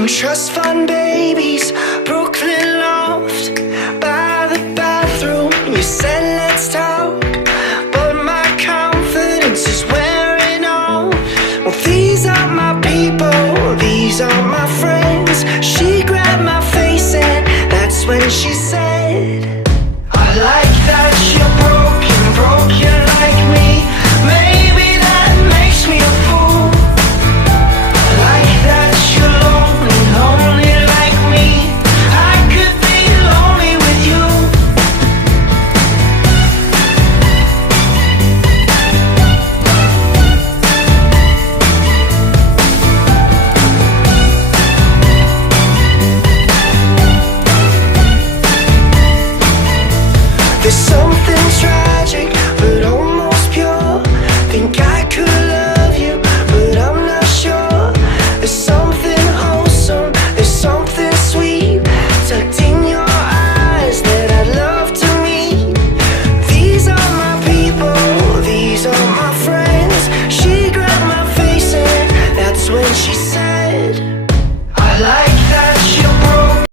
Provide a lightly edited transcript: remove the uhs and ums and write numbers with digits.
some trust fund babies, Brooklyn loft by the bathroom. You said let's talk, but my confidence is wearing off. Well, these are my people, these are my friends. She grabbed my face and that's when she said, I like that you're